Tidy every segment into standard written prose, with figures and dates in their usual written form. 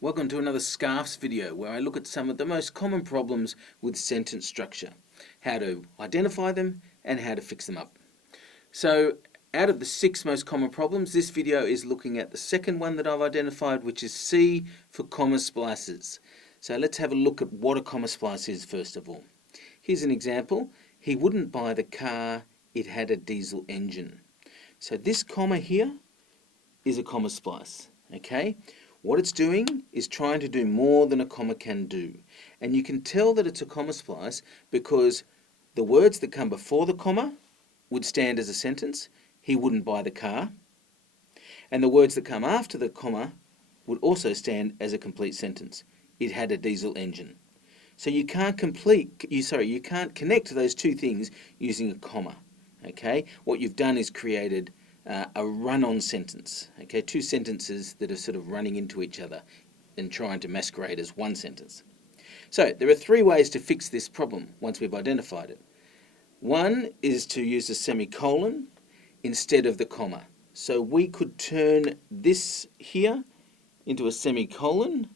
Welcome to another SCARFS video where I look at some of the most common problems with sentence structure, how to identify them and how to fix them up. So out of the 6 most common problems, this video is looking at the second one that I've identified, which is C for comma splices. So let's have a look at what a comma splice is first of all. Here's an example. He wouldn't buy the car, it had a diesel engine. So this comma here is a comma splice, okay? What it's doing is trying to do more than a comma can do. And you can tell that it's a comma splice because the words that come before the comma would stand as a sentence. He wouldn't buy the car. And the words that come after the comma would also stand as a complete sentence. It had a diesel engine. So you can't you can't connect those two things using a comma. Okay? What you've done is created a run-on sentence, okay, 2 sentences that are sort of running into each other and trying to masquerade as one sentence. So there are 3 ways to fix this problem once we've identified it. One is to use a semicolon instead of the comma. So we could turn this here into a semicolon,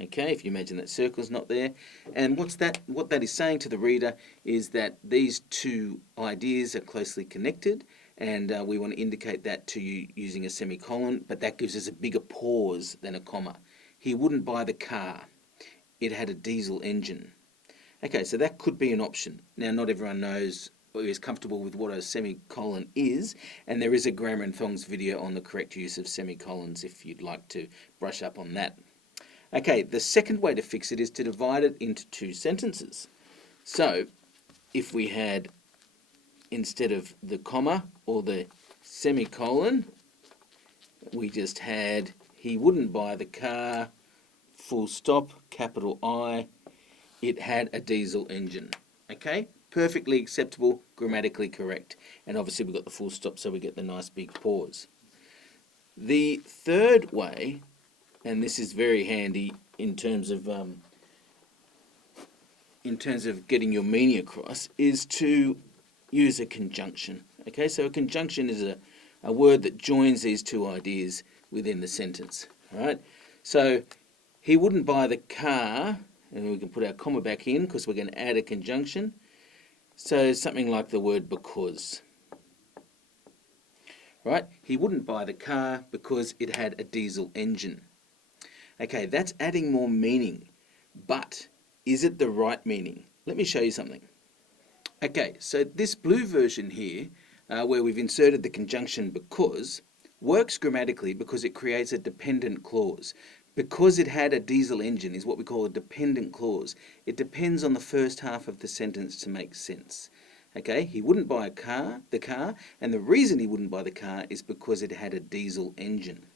okay, if you imagine that circle's not there. And what that is saying to the reader is that these 2 ideas are closely connected, and we want to indicate that to you using a semicolon, but that gives us a bigger pause than a comma. He wouldn't buy the car. It had a diesel engine. Okay, so that could be an option. Now, not everyone knows or is comfortable with what a semicolon is, and there is a Grammar and Thongs video on the correct use of semicolons if you'd like to brush up on that. Okay, the second way to fix it is to divide it into 2 sentences. So, if we had, instead of the comma or the semicolon, we just had, he wouldn't buy the car, full stop, capital I, it had a diesel engine. Okay, perfectly acceptable, grammatically correct. And obviously we've got the full stop, so we get the nice big pause. The third way, and this is very handy in terms of getting your meaning across, is to use a conjunction. Okay, so a conjunction is a word that joins these 2 ideas within the sentence. All right, so he wouldn't buy the car, and we can put our comma back in because we're going to add a conjunction. So something like the word because. Right, he wouldn't buy the car because it had a diesel engine. Okay, that's adding more meaning, but is it the right meaning? Let me show you something. Okay, so this blue version here, where we've inserted the conjunction because, works grammatically because it creates a dependent clause. Because it had a diesel engine is what we call a dependent clause. It depends on the first half of the sentence to make sense. Okay, he wouldn't buy the car, and the reason he wouldn't buy the car is because it had a diesel engine.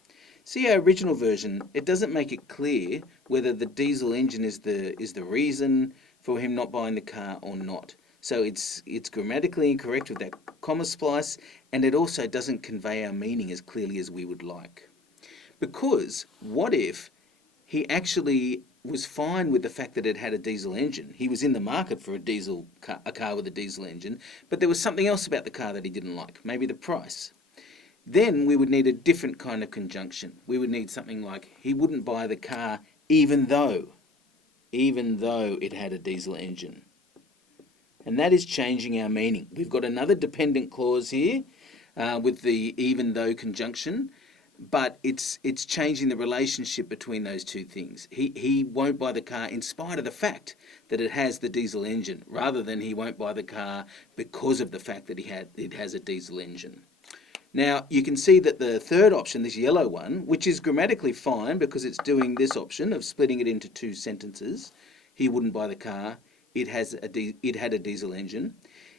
See our original version, it doesn't make it clear whether the diesel engine is the reason for him not buying the car or not. So it's grammatically incorrect with that comma splice, and it also doesn't convey our meaning as clearly as we would like. Because what if he actually was fine with the fact that it had a diesel engine? He was in the market for a car with a diesel engine, but there was something else about the car that he didn't like, maybe the price. Then we would need a different kind of conjunction. We would need something like, he wouldn't buy the car even though it had a diesel engine. And that is changing our meaning. We've got another dependent clause here with the even though conjunction, but it's changing the relationship between those 2 things. He won't buy the car in spite of the fact that it has the diesel engine, rather than he won't buy the car because of the fact that it has a diesel engine. Now, you can see that the third option, this yellow one, which is grammatically fine because it's doing this option of splitting it into 2 sentences, he wouldn't buy the car, it had a diesel engine,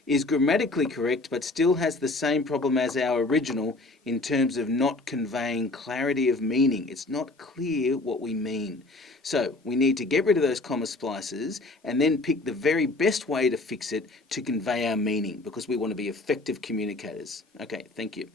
is grammatically correct but still has the same problem as our original in terms of not conveying clarity of meaning. It's not clear what we mean. So we need to get rid of those comma splices and then pick the very best way to fix it to convey our meaning, because we want to be effective communicators. Okay, thank you.